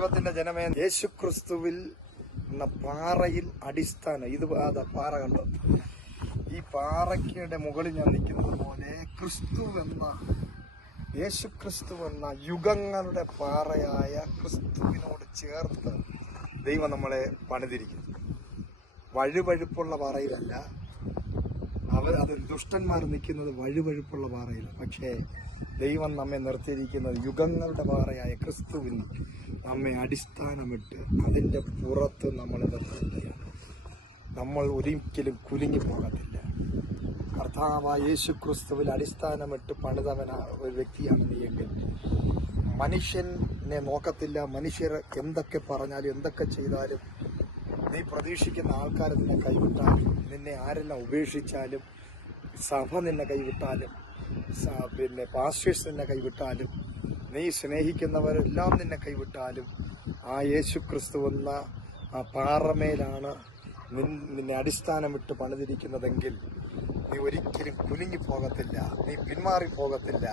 ദൈവത്തിന്റെ ജനമേ യേശു ക്രിസ്തുവിൽ എന്ന പാറയിൽ അടിസ്ഥാനം ഇത് അതാ പാറ കണ്ടോ? ഈ പാറയ്ക്കയുടെ മുകളിൽ ഞാൻ നിൽക്കുന്നത് പോലെ ക്രിസ്തു എന്ന യേശു ക്രിസ്തു എന്ന യുഗങ്ങളുടെ പാറയായ ക്രിസ്തുവിനോട് ചേർത്ത് ദൈവം നമ്മളെ പണിതിരിക്കുന്നു. വഴുവഴുപ്പുള്ള പാറയിലല്ല. അവർ അത് ദുഷ്ടന്മാർ നിൽക്കുന്നത് വഴുവഴുപ്പുള്ള പാറയിൽ പക്ഷേ ദൈവം നമ്മെ നിർത്തിയിരിക്കുന്നത് യുഗങ്ങളുടെ പാറയായ ക്രിസ്തുവിൽ നമ്മെ അടിസ്ഥാനമിട്ട് അതിന്റെ പുറത്ത് നമ്മൾ നിർത്തുകയാണ്. നമ്മൾ ഒരിക്കലും കുലുങ്ങി പോകത്തില്ല കർത്താവ് യേശു ക്രിസ്തുവിൽ അടിസ്ഥാനമിട്ട് പണിതവന ഒരു വ്യക്തിയാണ് എങ്കിൽ. മനുഷ്യനെ നോക്കത്തില്ല. മനുഷ്യർ എന്തൊക്കെ പറഞ്ഞാലും എന്തൊക്കെ ചെയ്താലും നീ പ്രതീക്ഷിക്കുന്ന ആൾക്കാർ നിന്നെ കൈവിട്ടാലും നിന്നെ ആരെല്ലാം ഉപേക്ഷിച്ചാലും സഭ നിന്നെ കൈവിട്ടാലും പിന്നെ പാസ്റ്റേഴ്സ് നിന്നെ കൈവിട്ടാലും നീ സ്നേഹിക്കുന്നവരെല്ലാം നിന്നെ കൈവിട്ടാലും ആ യേശു ക്രിസ്തു എന്ന ആ പാറമേലാണ് നിന്നെ അടിസ്ഥാനമിട്ട് പണിതിരിക്കുന്നതെങ്കിൽ നീ ഒരിക്കലും കുലുങ്ങി പോകത്തില്ല നീ പിന്മാറി പോകത്തില്ല